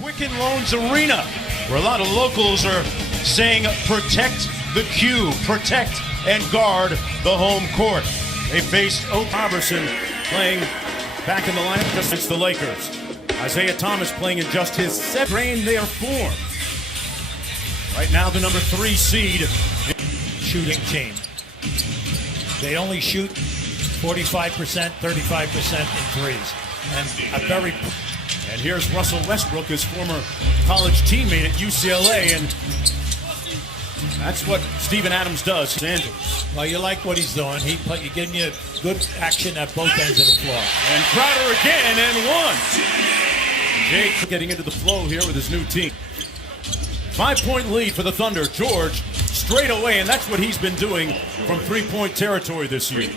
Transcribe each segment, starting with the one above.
Quicken Loans Arena, where a lot of locals are saying protect the Q, protect and guard the home court. They faced Robertson playing back in the lineup against the Lakers. Isaiah Thomas playing in just his seventh drain their form. Right now the number 3 seed. Shooting team. They only shoot 45%, 35% in threes. And a very... And here's Russell Westbrook, his former college teammate at UCLA, and that's what Steven Adams does. Well, you like what he's doing. He's getting you good action at both ends of the floor. And Crowder again, and one. Jake getting into the flow here with his new team. 5-point lead for the Thunder. George straight away, and that's what he's been doing from three-point territory this year.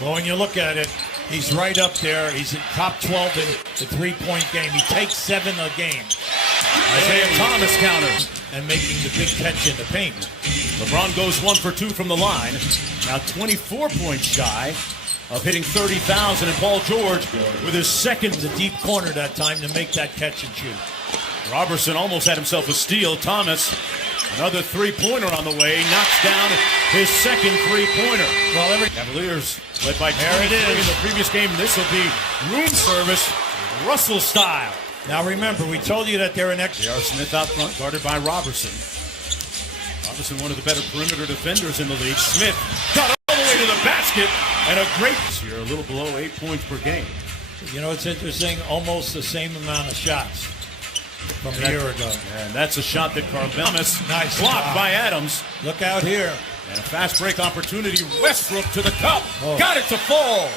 Well, when you look at it, he's right up there. He's in top 12 in the three-point game. He takes 7 a game. Isaiah Thomas counters. And making the big catch in the paint. LeBron goes 1 for 2 from the line. Now 24 points shy of hitting 30,000. And Paul George with his second. The deep corner that time to make that catch and shoot. Robertson almost had himself a steal. Thomas, another three-pointer on the way, knocks down his second three-pointer. Well, Cavaliers led by 23 in the previous game. This will be room service, Russell style. Now remember, we told you that they're an extra. J.R. Smith out front, guarded by Robertson. Robertson, one of the better perimeter defenders in the league. Smith got all the way to the basket, and a great here, a little below 8 points per game. You know, it's interesting, almost the same amount of shots from a year ago. And that's a shot that Thomas nice blocked by Adams. Look out here. And a fast break opportunity. Westbrook to the cup. Oh. Got it to fall.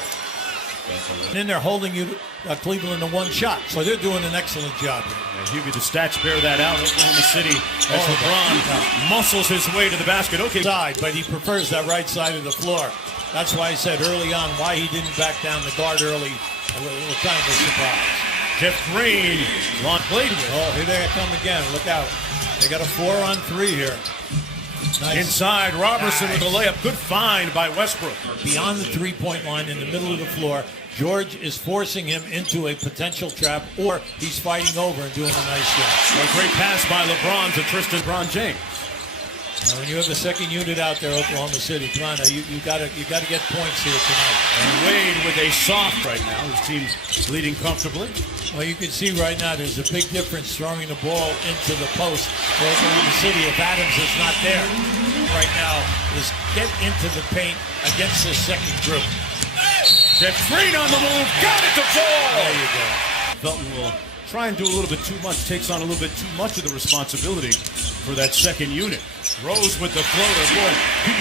And then they're holding you, Cleveland, to one shot. So they're doing an excellent job here. And Hubie, the stats bear that out. Oklahoma City, as LeBron muscles his way to the basket. Okay. Side, but he prefers that right side of the floor. That's why I said early on why he didn't back down the guard early. It was kind of a surprise. Jeff Green, Lon played with. Oh, here they come again. Look out. They got a 4-on-3 here. Nice. Inside, Robertson with a layup. Good find by Westbrook. Beyond the three-point line in the middle of the floor, George is forcing him into a potential trap, or he's fighting over and doing a nice job. A great pass by LeBron to LeBron James. Now, when you have the second unit out there, Oklahoma City, come on, you got to get points here tonight. And Wade with a soft right now. His team leading comfortably. Well, you can see right now there's a big difference throwing the ball into the post for Oklahoma City if Adams is not there. Right now is get into the paint against the second group. Jeff Green on the move, got it to fall. There you go. Felton will try and do a little bit too much, takes on a little bit too much of the responsibility for that second unit. Rose with the floater. Boy,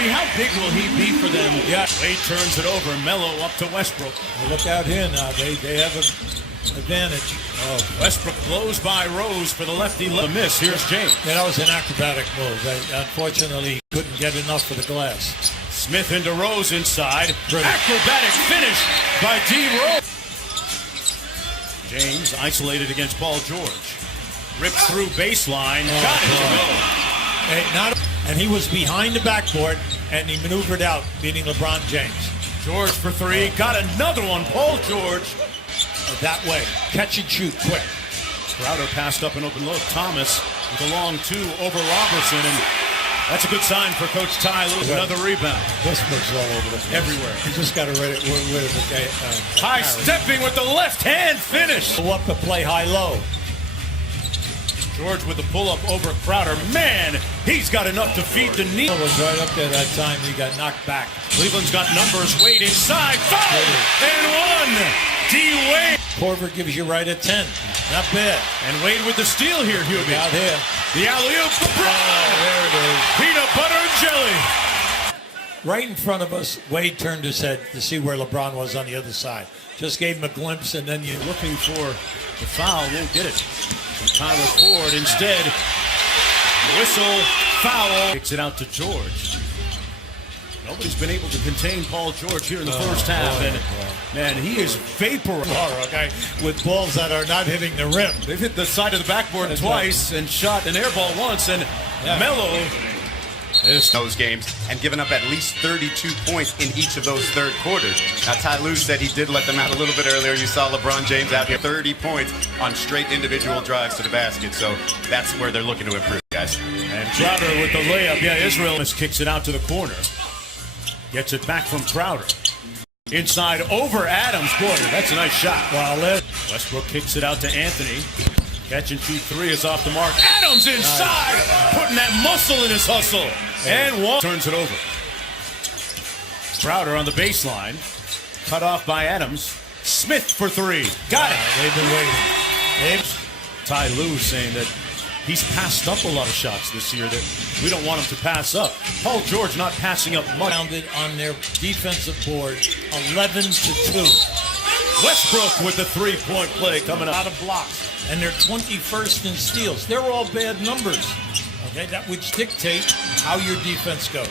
how big will he be for them? Yeah. Wade turns it over. Melo up to Westbrook. Well, look out here now. They have an advantage. Oh, Westbrook blows by Rose for the lefty. Miss. Here's James. Yeah, that was an acrobatic move. Unfortunately, he couldn't get enough for the glass. Smith into Rose inside. Acrobatic finish by D. Rose. James isolated against Paul George. Ripped through baseline. Got it to go. And he was behind the backboard, and he maneuvered out, beating LeBron James. George for 3. Got another one. Paul George. That way. Catch and shoot quick. Crowder passed up an open look. Thomas with a long 2 over Robertson, and that's a good sign for Coach Ty Lewis. Another rebound. Westbrook's all over the place. Everywhere. He just got to rid of the high stepping with the left hand finish. Go up to play high-low. George with the pull-up over Crowder. Man, he's got enough to feed the knee. Was right up there that time. He got knocked back. Cleveland's got numbers. Wade inside. 5 and 1. D. Wade. Korver gives you right at 10. Not bad. And Wade with the steal here, Hubie. Out here. The alley-oop. There it is. Peanut butter and jelly. Right in front of us, Wade turned his head to see where LeBron was on the other side. Just gave him a glimpse, and then you're looking for the foul. Won't get it. From Tyler Ford. Instead, whistle, foul. Kicks it out to George. Nobody's been able to contain Paul George here in the first half. And, man, he is vaporized. Okay, with balls that are not hitting the rim. They've hit the side of the backboard twice and shot an air ball once. And Melo those games and given up at least 32 points in each of those third quarters. Now, Ty Lue said he did let them out a little bit earlier. You saw LeBron James out here, 30 points on straight individual drives to the basket. So that's where they're looking to improve, guys. And Crowder with the layup. Yeah, Israel kicks it out to the corner. Gets it back from Crowder. Inside over Adams. Boy, that's a nice shot. Westbrook kicks it out to Anthony. Catch and shoot three is off the mark. Adams inside, putting that muscle in his hustle. And one turns it over. Crowder on the baseline. Cut off by Adams. Smith for three. Got it. They've been waiting. Ty Lue saying that he's passed up a lot of shots this year that we don't want him to pass up. Paul George not passing up much. Founded on their defensive board, 11-2. Westbrook with the three-point play coming up. Out of blocks. And they're 21st in steals. They're all bad numbers. Okay, that which dictate how your defense goes.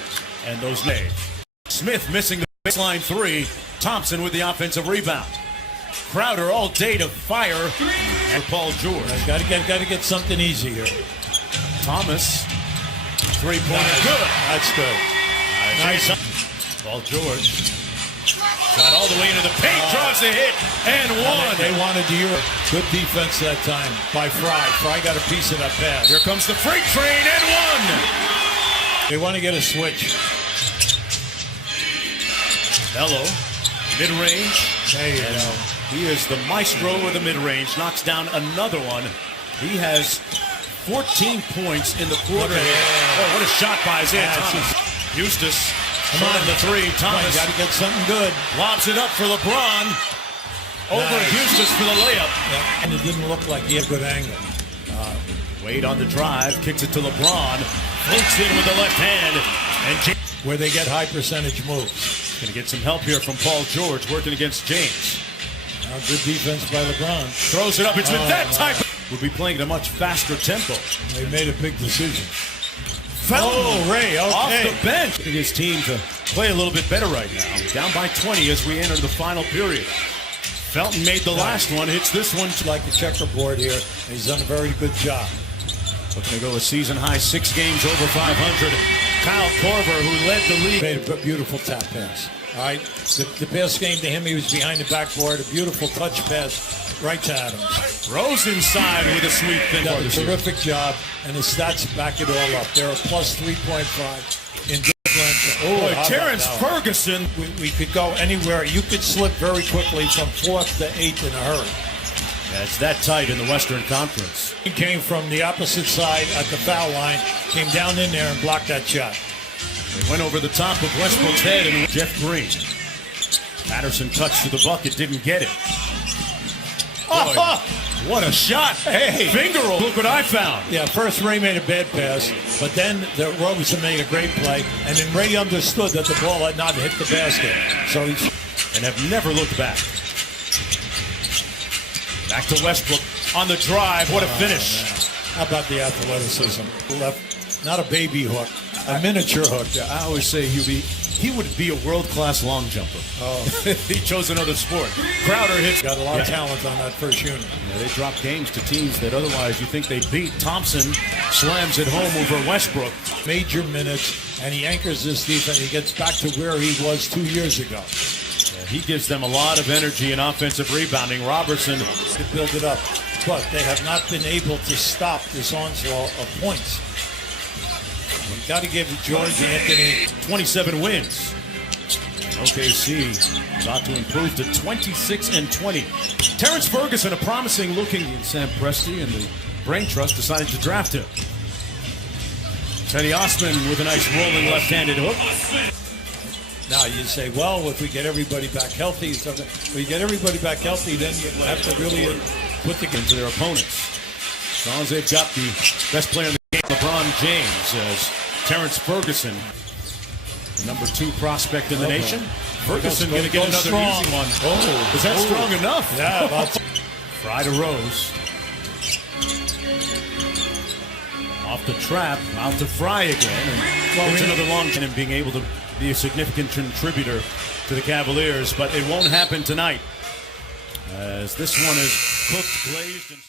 And those names. Smith missing the baseline three. Thompson with the offensive rebound. Crowder all day to fire. And Paul George. Got to get something easy here. Thomas, three-pointer, good. That's good. Nice. Paul George got all the way into the paint, draws the hit, and one. They wanted to hear good defense that time by Fry. Fry got a piece of that pass. Here comes the freight train, and one. They want to get a switch. Bello, mid-range. There you go. He is the maestro of the mid-range, knocks down another one. He has 14 points in the quarter. Oh, what a shot by Isaiah Thomas. Eustace, come on, the three. Thomas got to get something good. Lobs it up for LeBron. Over Eustace for the layup. Yeah. And it didn't look like he had a good angle. Wade on the drive, kicks it to LeBron. Floats in with the left hand. And where they get high percentage moves. Going to get some help here from Paul George working against James. Good defense by LeBron. Throws it up. It's with that type. We'll be playing at a much faster tempo. They made a big decision. Felton, Ray, okay. Off the bench. His team to play a little bit better right now. Down by 20 as we enter the final period. Felton made the last one, hits this one. Like a checkerboard here. He's done a very good job. Looking to go a season high, 6 games over 500. Kyle Korver, who led the league. Made a beautiful tap pass. All right, the pass game to him, he was behind the backboard. A beautiful touch pass right to Adams. Rose inside with a sweep. Done a terrific job, and the stats back it all up. They're a plus 3.5 in differential. Boy, Terrence Ferguson. We could go anywhere. You could slip very quickly from 4th to 8th in a hurry. Yeah, it's that tight in the Western Conference. He came from the opposite side at the foul line, came down in there and blocked that shot. They went over the top of Westbrook's head and Jeff Green. Patterson touched to the bucket, didn't get it. Boy, what a shot. Hey. Finger roll. Look what I found. Yeah, first Ray made a bad pass, but then Roberson made a great play, and then Ray understood that the ball had not hit the basket. So and have never looked back. Back to Westbrook on the drive. What a finish. How about the athleticism? Left, not a baby hook, a miniature hook. I always say he would be a world-class long jumper. Oh. He chose another sport. Crowder hits. Got a lot of talent on that first unit. Yeah, they drop games to teams that otherwise you think they beat. Thompson slams it home over Westbrook. Major minutes, and he anchors this defense. He gets back to where he was 2 years ago. Yeah, he gives them a lot of energy and offensive rebounding. Robertson to build it up, but they have not been able to stop this onslaught of points. We've got to give George Anthony 27 wins. OKC about to improve to 26-20. Terrence Ferguson, a promising looking Sam Presti, and the Brain Trust decided to draft him. Teddy Osman with a nice rolling left-handed hook. Now you say, well, if we get everybody back healthy, then you have to really put the game to their opponents. As long as they've got the best player in the game, LeBron James, as Terrence Ferguson, the number 2 prospect in the nation. Ferguson going to get another strong. easy one. Oh, is that strong enough? Yeah. Fry to Rose. Off the trap, out to Fry again. And there's another long and being able to be a significant contributor to the Cavaliers, but it won't happen tonight. As this one is cooked, glazed, and